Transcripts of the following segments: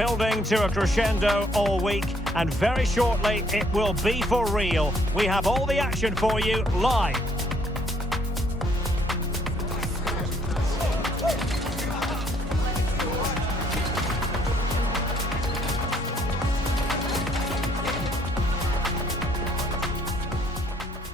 building to a crescendo all week, and very shortly it will be for real. We have all the action for you live.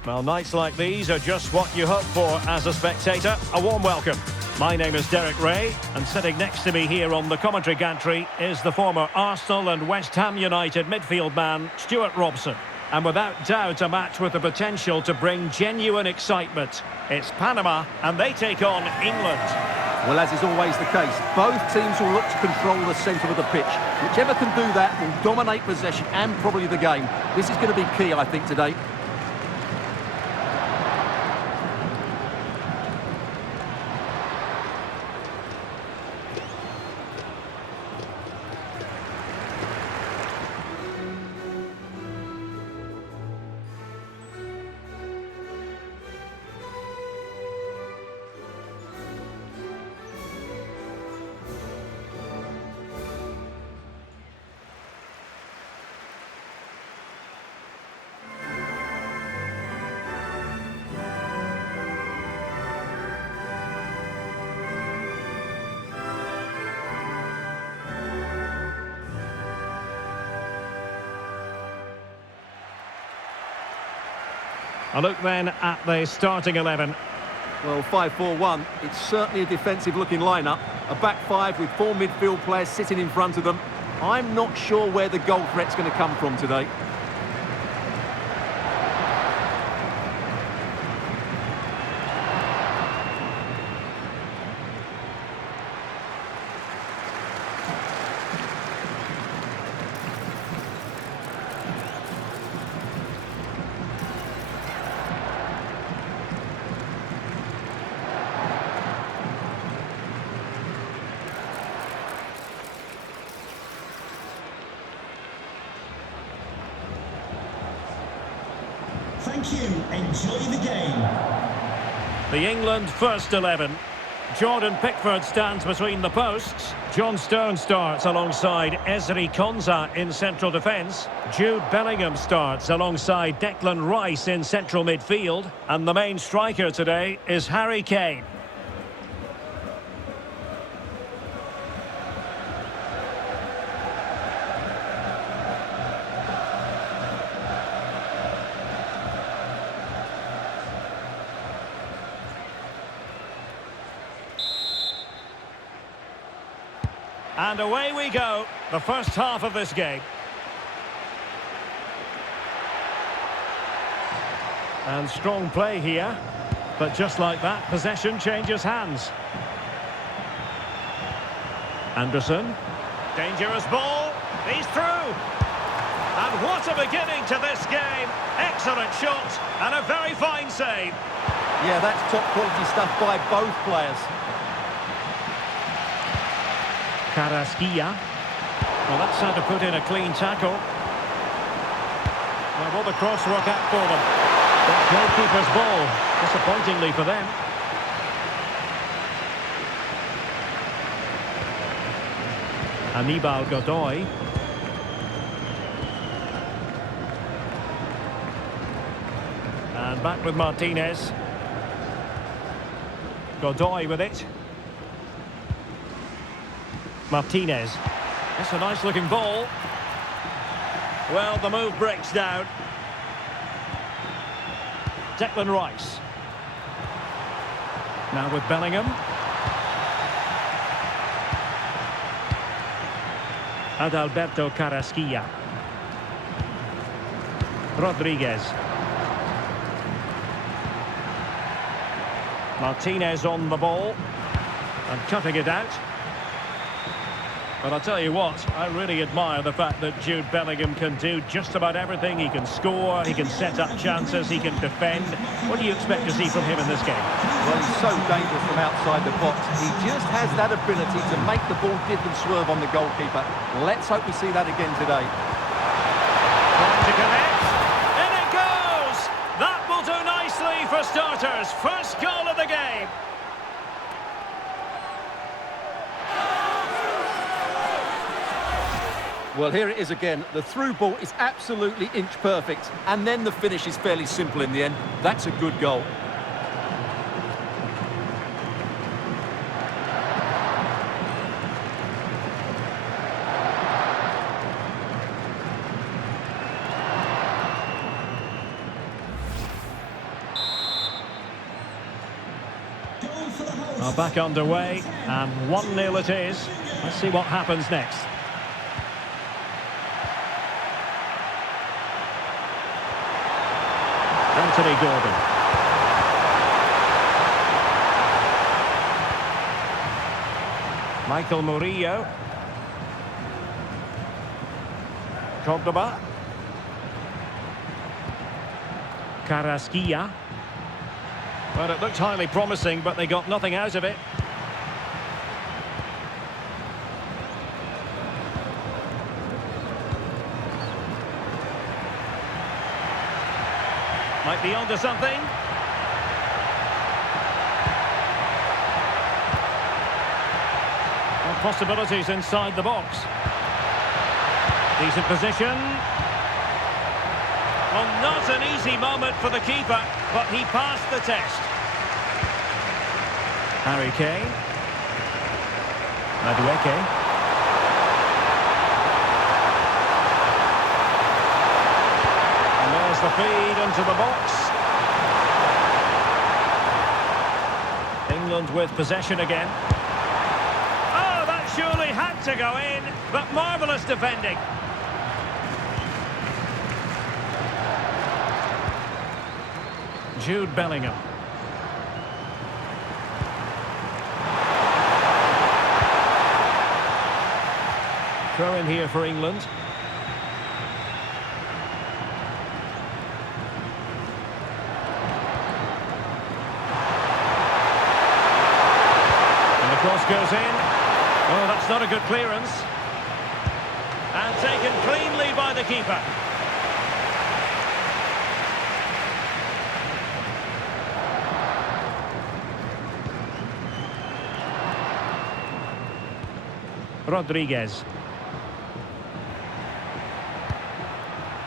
Well, nights like these are just what you hope for as a spectator. A warm welcome. My name is Derek Ray, and sitting next to me here on the commentary gantry is the former Arsenal and West Ham United midfield man, Stuart Robson. And without doubt, a match with the potential to bring genuine excitement. It's Panama, and they take on England. Well, as is always the case, both teams will look to control the centre of the pitch. Whichever can do that will dominate possession and probably the game. This is going to be key, I think, today. A look then at the starting 11. Well, 5-4-1, it's certainly a defensive-looking lineup. A back five with four midfield players sitting in front of them. I'm not sure where the goal threat's going to come from today. Thank you. Enjoy the game. The England first 11. Jordan Pickford stands between the posts. John Stones starts alongside Ezri Konsa in central defence. Jude Bellingham starts alongside Declan Rice in central midfield. And the main striker today is Harry Kane. And away we go, the first half of this game. And strong play here, but just like that, possession changes hands. Anderson, dangerous ball, he's through. And what a beginning to this game. Excellent shot, and a very fine save. Yeah, that's top quality stuff by both players. Carrasquilla. Well, that's how to put in a clean tackle. Well, will the cross work out for them? That goalkeeper's ball, disappointingly for them. Aníbal Godoy. And back with Martinez. Godoy with it. Martinez. It's a nice looking ball. Well, the move breaks down. Declan Rice. Now with Bellingham. Adalberto Carrasquilla. Rodriguez. Martinez on the ball. And cutting it out. But I'll tell you what, I really admire the fact that Jude Bellingham can do just about everything. He can score, he can set up chances, he can defend. What do you expect to see from him in this game? Well, he's so dangerous from outside the box. He just has that ability to make the ball dip and swerve on the goalkeeper. Let's hope we see that again today. Trying to connect. In it goes! That will do nicely for starters. First goal of the game. Well, here it is again. The through ball is absolutely inch perfect, and then the finish is fairly simple in the end. That's a good goal. Are back underway, and 1-0 it is. Let's see what happens next. Anthony Gordon. Michael Murillo. Cordoba. Carrasquilla. Well, it looked highly promising, but they got nothing out of it. Might be onto something. Well, possibilities inside the box. Decent position. Well, not an easy moment for the keeper, but he passed the test. Harry Kane. Madueke. And there's the feed into the box. England with possession again. Oh, that surely had to go in, but marvellous defending. Jude Bellingham. Throw in here for England. And the cross goes in. Oh, that's not a good clearance. And taken cleanly by the keeper. Rodriguez.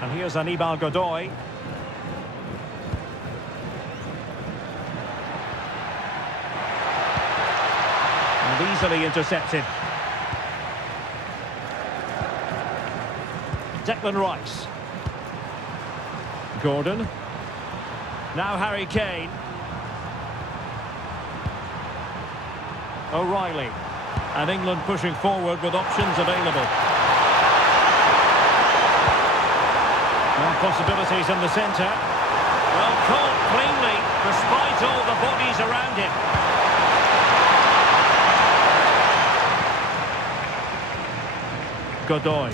And here's Aníbal Godoy. And easily intercepted. Declan Rice. Gordon. Now Harry Kane. O'Reilly. And England pushing forward with options available. Well, possibilities in the centre. Well, caught cleanly, despite all the bodies around him. Godoy.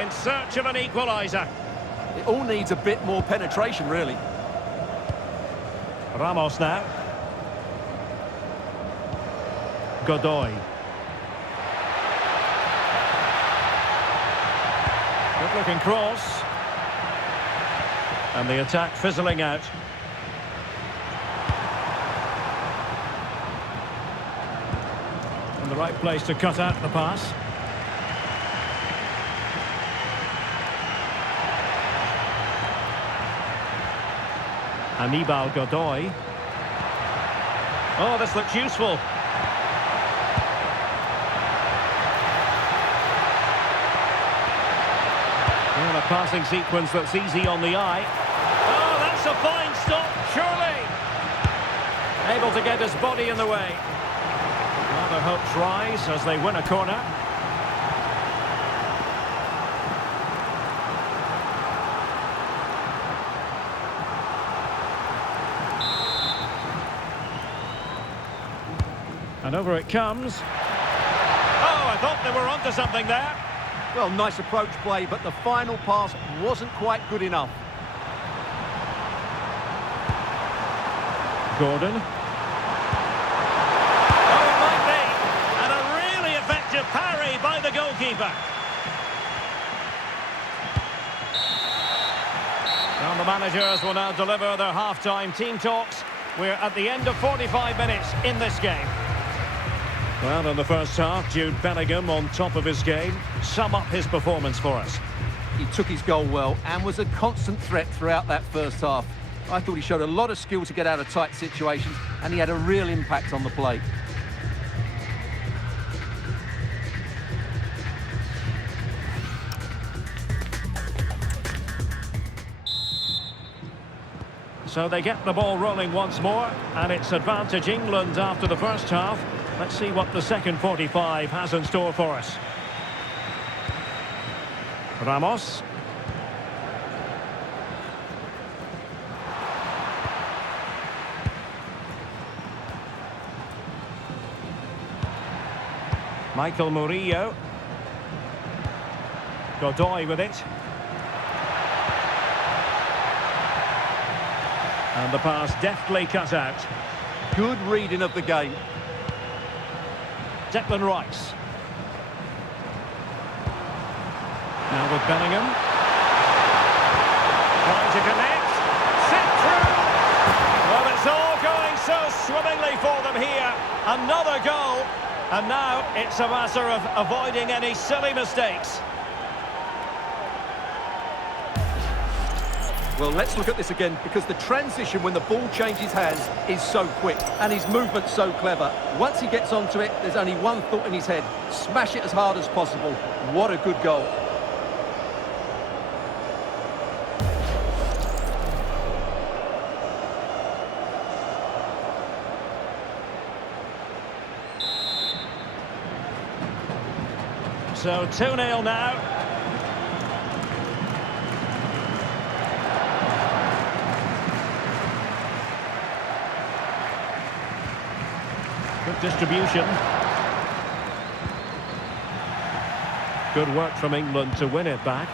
In search of an equaliser. It all needs a bit more penetration, really. Ramos now. Godoy. Good looking cross. And the attack fizzling out. And the right place to cut out the pass. Aníbal Godoy. Oh, this looks useful. Well, a passing sequence that's easy on the eye. Oh, that's a fine stop, surely. Able to get his body in the way. Well, their hopes rise as they win a corner. And over it comes. Oh, I thought they were onto something there. Well, nice approach play, but the final pass wasn't quite good enough. Gordon. Oh, it might be. And a really effective parry by the goalkeeper. Well, the managers will now deliver their half-time team talks. We're at the end of 45 minutes in this game. Well, in the first half, Jude Bellingham on top of his game. Sum up his performance for us. He took his goal well and was a constant threat throughout that first half. I thought he showed a lot of skill to get out of tight situations, and he had a real impact on the play. So they get the ball rolling once more, and it's advantage England after the first half. Let's see what the second 45 has in store for us. Ramos. Michael Murillo. Godoy with it. And the pass deftly cut out. Good reading of the game. Declan Rice. Now with Bellingham. Trying to connect. Set through. Well, it's all going so swimmingly for them here. Another goal. And now it's a matter of avoiding any silly mistakes. Well, let's look at this again, because the transition when the ball changes hands is so quick and his movement's so clever. Once he gets onto it, there's only one thought in his head: smash it as hard as possible. What a good goal. So 2-0 now. Good distribution. Good work from England to win it back.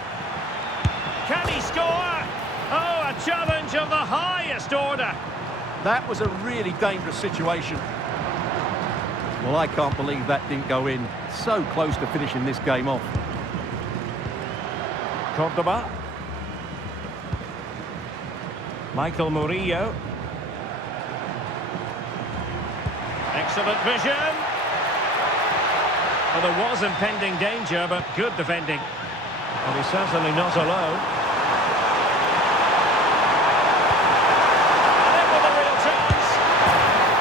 Can he score? Oh, a challenge of the highest order. That was a really dangerous situation. Well, I can't believe that didn't go in. So close to finishing this game off. Cordoba. Michael Murillo. Excellent vision. Well, there was impending danger, but good defending. Well, he's certainly not alone. And in with a real chance.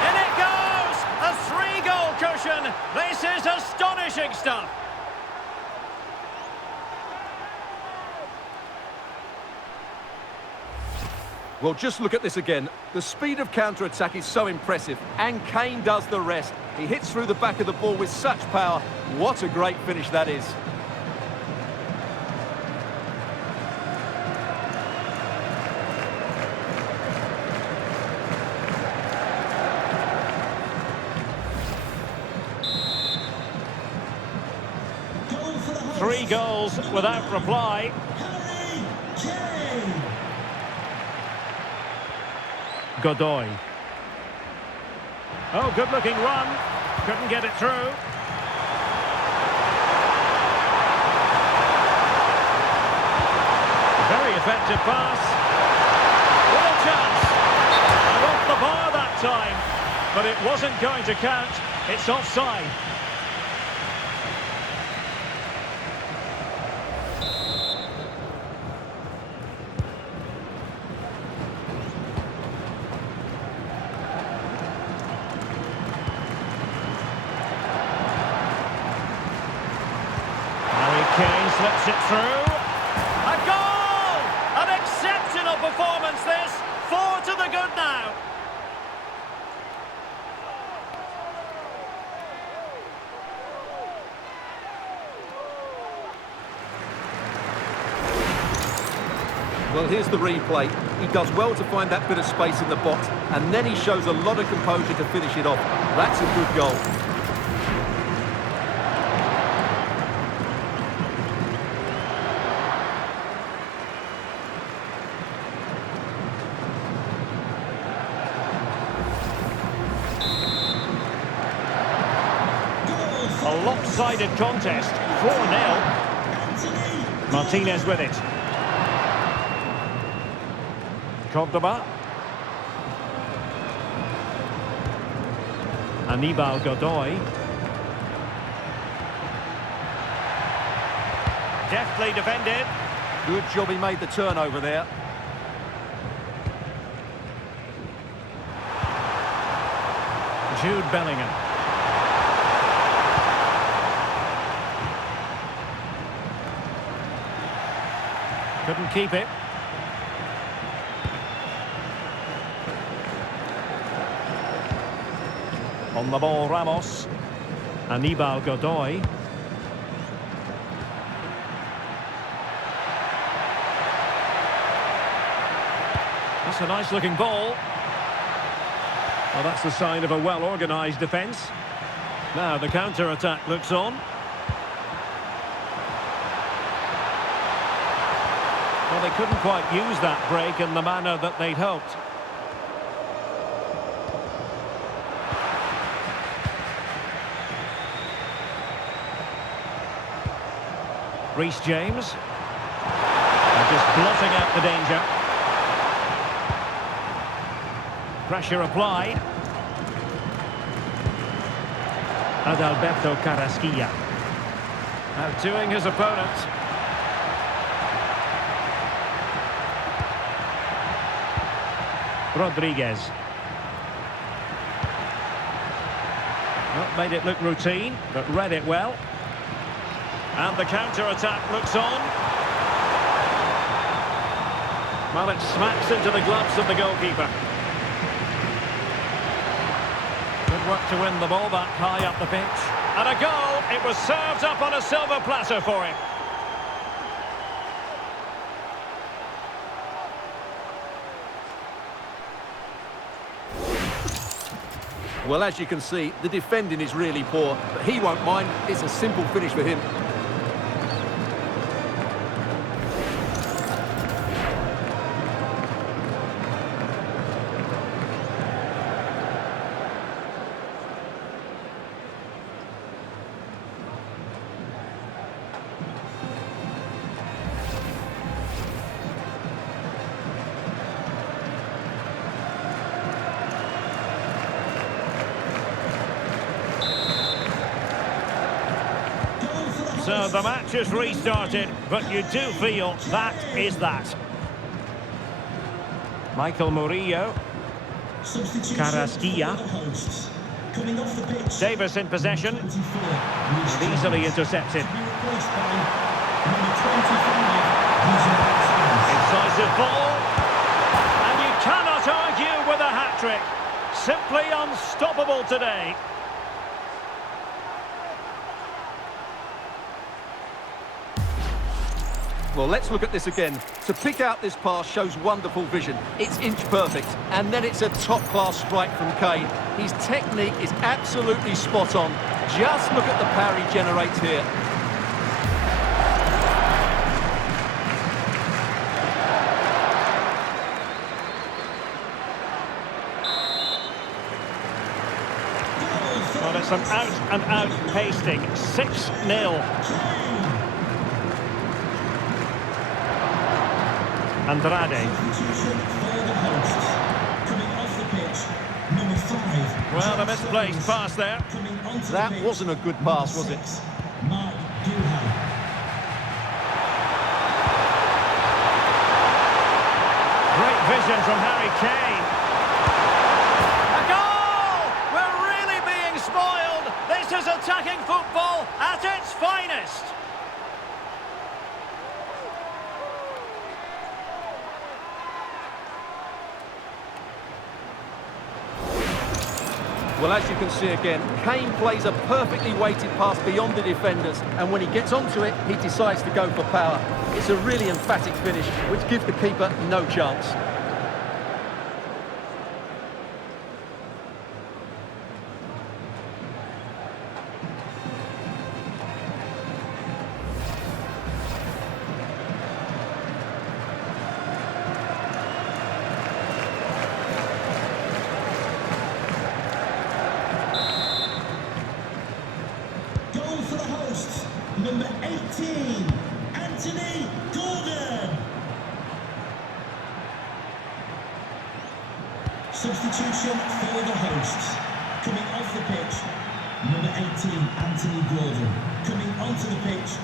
In it goes! A 3-goal cushion. This is astonishing stuff. Well, just look at this again. The speed of counter-attack is so impressive, and Kane does the rest. He hits through the back of the ball with such power. What a great finish that is. Goal for the hosts. 3 goals without reply. Harry Kane. Godoy. Oh, good-looking run. Couldn't get it through. Very effective pass. Real chance. And off the bar that time. But it wasn't going to count. It's offside. Kane slips it through. A goal! An exceptional performance this. 4 to the good now. Well, here's the replay. He does well to find that bit of space in the box, and then he shows a lot of composure to finish it off. That's a good goal. A lopsided contest, 4-0. Martinez with it. Cordoba. Anibal Godoy. Deftly defended. Good job he made the turnover there. Jude Bellingham. Couldn't keep it. On the ball, Ramos. Anibal Godoy. That's a nice-looking ball. Well, that's the sign of a well-organised defence. Now the counter-attack looks on. Well, they couldn't quite use that break in the manner that they'd hoped. Reece James. They're just blotting out the danger. Pressure applied. Adalberto Carrasquilla. Outdoing his opponent. Rodriguez. Not made it look routine, but read it well. And the counter-attack looks on. Well, it smacks into the gloves of the goalkeeper. Good work to win the ball back high up the pitch. And a goal! It was served up on a silver platter for him. Well, as you can see, the defending is really poor, but he won't mind. It's a simple finish for him. So the match has restarted, but you do feel that is that. Michael Murillo. Carrasquilla. Davis in possession. Easily intercepted. Incisive ball. And you cannot argue with a hat-trick. Simply unstoppable today. Well, let's look at this again. To pick out this pass shows wonderful vision. It's inch perfect, and then it's a top-class strike from Kane. His technique is absolutely spot on. Just look at the power he generates here. Well, it's an out-and-out pasting. 6-0. Andrade. Well, a misplaced pass there. That wasn't a good pass, was it? Great vision from Harry Kane. A goal! We're really being spoiled. This is attacking football at its finest. Well, as you can see again, Kane plays a perfectly weighted pass beyond the defenders, and when he gets onto it, he decides to go for power. It's a really emphatic finish, which gives the keeper no chance. Number 18, Anthony Gordon. Substitution for the hosts. Coming off the pitch, number 18, Anthony Gordon. Coming onto the pitch,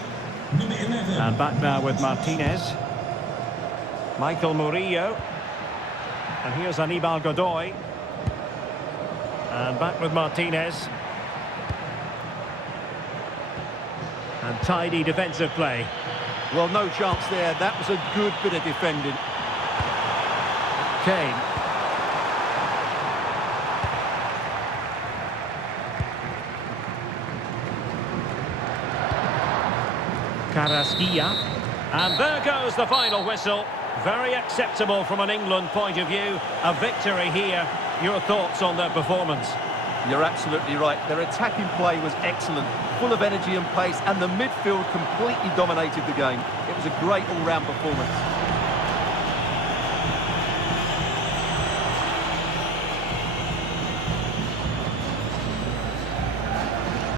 number 11. And back now with Martinez. Michael Murillo. And here's Aníbal Godoy. And back with Martinez. And tidy defensive play. Well, no chance there. That was a good bit of defending. Kane. Carrasquilla. And there goes the final whistle. Very acceptable from an England point of view. A victory here. Your thoughts on their performance? You're absolutely right. Their attacking play was excellent, full of energy and pace, and the midfield completely dominated the game. It was a great all-round performance.